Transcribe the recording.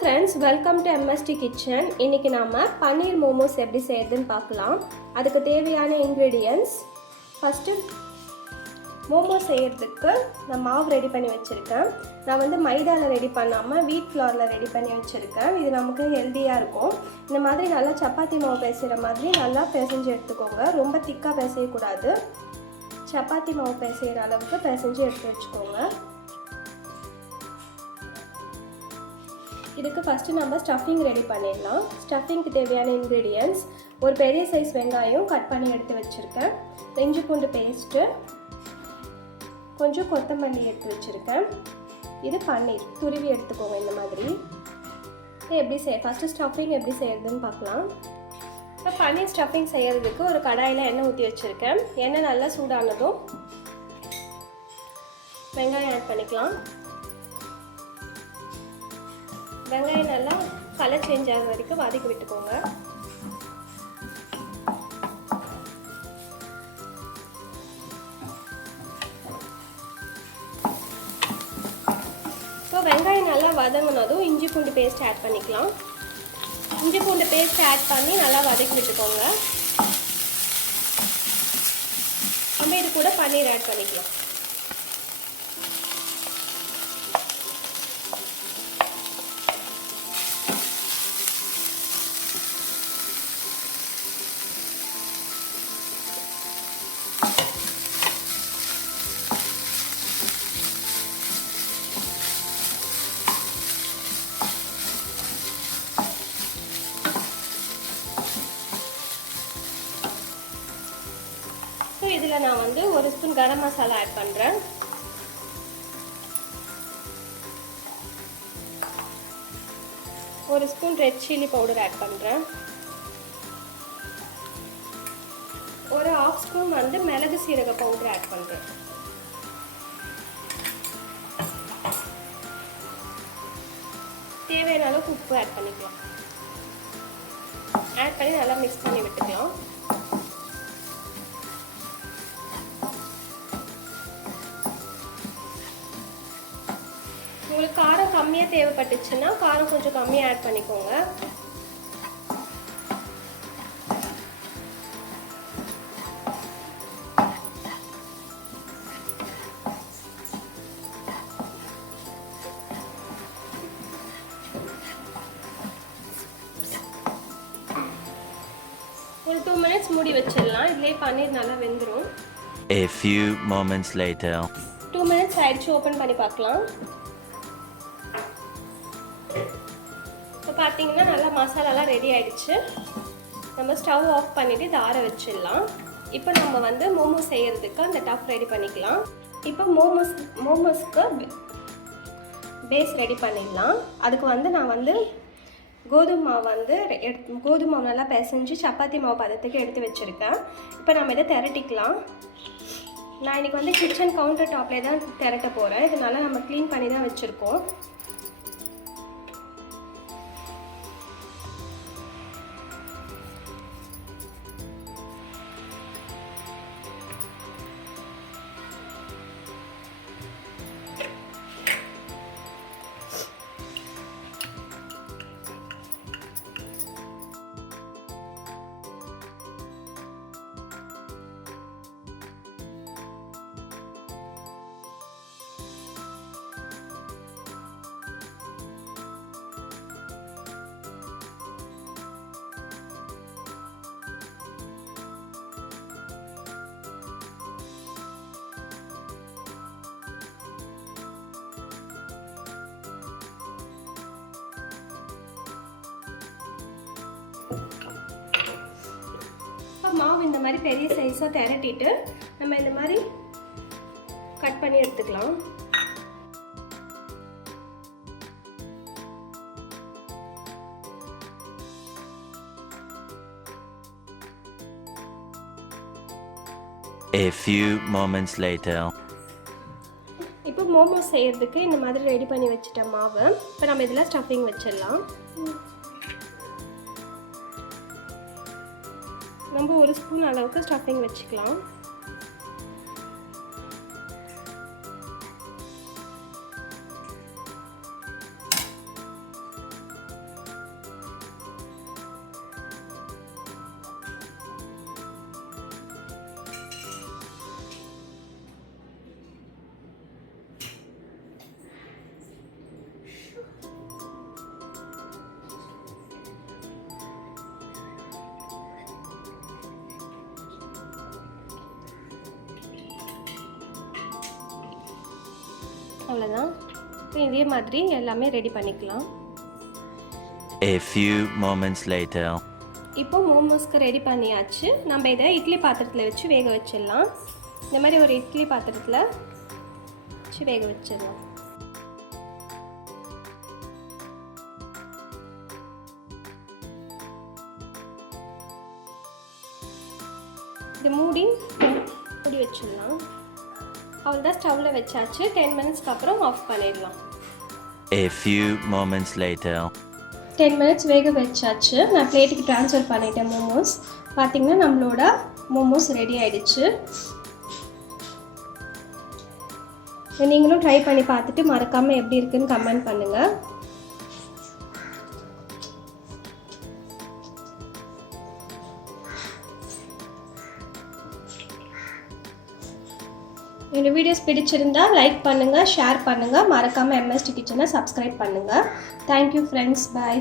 friends, welcome to MST Kitchen. இன்னைக்கு நாம பன்னீர் மோமோஸ் எப்படி செய்யறதுன்னு பார்க்கலாம். அதுக்கு தேவையான ingredients. First மோமோஸ் செய்யறதுக்கு நான் மாவு ரெடி பண்ணி வச்சிருக்கேன். நான் வந்து மைதால ரெடி பண்ணாம வீட் ஃப்ளோர்ல ரெடி பண்ணி வச்சிருக்கேன். இது நமக்கு ஹெல்தியா இருக்கும். இந்த மாதிரி நல்லா சப்பாத்தி மாவு பேசுற மாதிரி நல்லா பிசைஞ்சு எடுத்துக்கோங்க. ரொம்ப திக்கா பிசைய கூடாது. சப்பாத்தி மாவு பிசைற அளவுக்கு பிசைஞ்சு எடுத்து வச்சுக்கோங்க. இதுக்கு ஃபர்ஸ்ட் நம்ம ஸ்டஃபிங் ரெடி பண்ணிடலாம். ஸ்டஃபிங்க்கு தேவையான இன்கிரீடியன்ட்ஸ் ஒரு பெரிய சைஸ் வெங்காயம் கட் பண்ணி எடுத்து வச்சுருக்கேன், இஞ்சி பூண்டு பேஸ்ட்டு, கொஞ்சம் கொத்தமல்லி எடுத்து வச்சுருக்கேன். இது பன்னீர் துருவி எடுத்துக்கோங்க. இந்த மாதிரி எப்படி ஃபஸ்ட்டு ஸ்டஃபிங் எப்படி செய்யறதுன்னு பார்க்கலாம். இப்போ பன்னீர் ஸ்டஃபிங் செய்கிறதுக்கு ஒரு கடாயில் எண்ணெய் ஊற்றி வச்சுருக்கேன். எண்ணெய் நல்லா சூடானதும் வெங்காயம் ஆட் பண்ணிக்கலாம். வெங்காயம் நல்லா கலர் சேஞ்ச் ஆகிற வரைக்கும் வதக்கி விட்டுக்கோங்க. ஸோ வெங்காயம் நல்லா வதங்கினதும் இஞ்சி பூண்டு பேஸ்ட் ஆட் பண்ணிக்கலாம். இஞ்சி பூண்டு பேஸ்ட் ஆட் பண்ணி நல்லா வதக்கி விட்டுக்கோங்க. நம்ம இது கூட பன்னீர் ஆட் பண்ணிக்கலாம். இதில் நான் வந்து ஒரு ஸ்பூன் கரம் மசாலா ஆட் பண்ணுறேன். ஒரு spoon red chilli powder add பண்ணுறேன். ஒரு ஹாஃப் ஸ்பூன் வந்து மிளகு சீரக பவுடர் ஆட் பண்ணுறேன். தேவையான அளவுக்கு உப்பு ஆட் பண்ணிக்கலாம். ஆட் பண்ணி நல்லா மிக்ஸ் பண்ணி விட்டுக்கலாம். உங்களுக்கு காரம் கம்மியாக தேவைப்பட்டுச்சுன்னா காரம் கொஞ்சம் கம்மியாக ஆட் பண்ணிக்கோங்க. ஒரு 2 minutes மூடி வச்சிடலாம். இதுலேயே பன்னீர் நல்லா வெந்துடும். A few moments later. 2 minutes ஆயிடுச்சு. ஓப்பன் பண்ணி பார்க்கலாம். இப்போ பார்த்தீங்கன்னா நல்லா மசாலாலாம் ரெடி ஆகிடுச்சு. நம்ம ஸ்டவ் ஆஃப் பண்ணிவிட்டு இதை ஆற வச்சிடலாம். இப்போ நம்ம வந்து மோமோஸ் செய்கிறதுக்கு அந்த டஃப் ரெடி பண்ணிக்கலாம். இப்போ மோமோஸ்க்கு பேஸ் ரெடி பண்ணிடலாம். அதுக்கு வந்து நான் வந்து கோதுமை மாவு நல்லா பிசைஞ்சு சப்பாத்தி மாவு பதத்துக்கு எடுத்து வச்சுருக்கேன். இப்போ நம்ம இதை திரட்டிக்கலாம். நான் இன்றைக்கி வந்து கிச்சன் கவுண்டர் டாப்லேயே தான் திரட்ட போகிறேன். இதனால நம்ம க்ளீன் பண்ணி தான் வச்சுருக்கோம். மாவு இந்த மாதிரி பெரிய சைஸாக திரட்டிட்டு நம்ம இந்த மாதிரி கட் பண்ணி எடுத்துக்கலாம். A few moments later. இப்போ மோமோஸ் செய்யறதுக்கு இந்த மாதிரி ரெடி பண்ணி வச்சிட்டேன் மாவு. இப்போ நம்ம இதில் ஸ்டஃபிங் வச்சிடலாம். நம்ம ஒரு ஸ்பூன் அளவுக்கு ஸ்டஃபிங் வச்சுக்கலாம். அவ்வளோதான். இப்போ இதே மாதிரி எல்லாமே ரெடி பண்ணிக்கலாம். A few moments later. இப்போ மோமோஸ்க்கு ரெடி பண்ணியாச்சு. நம்ம இதை இட்லி பாத்திரத்தில் வச்சு வேக வச்சிடலாம். இந்த மாதிரி ஒரு இட்லி பாத்திரத்தில் வச்சு வேக வச்சிடலாம். இதை மூடி வச்சிடலாம். அவ்வளோதான், ஸ்டவ்வில் வச்சாச்சு. 10 மினிட்ஸ்க்கு அப்புறம் ஆஃப் பண்ணிடலாம். A few moments later. 10 minutes வேக வச்சாச்சு. நான் பிளேட்டுக்கு ட்ரான்ஸ்ஃபர் பண்ணிட்டேன் மோமோஸ். பார்த்திங்கன்னா நம்மளோட மோமோஸ் ரெடி ஆகிடுச்சு. நீங்களும் ட்ரை பண்ணி பார்த்துட்டு மறக்காமல் எப்படி இருக்குன்னு கமெண்ட் பண்ணுங்கள். இந்த வீடியோஸ் பிடிச்சிருந்தா லைக் பண்ணுங்கள், ஷேர் பண்ணுங்கள். மறக்காமல் MST கிச்சனை சப்ஸ்கிரைப் பண்ணுங்கள். Thank you friends. பாய்.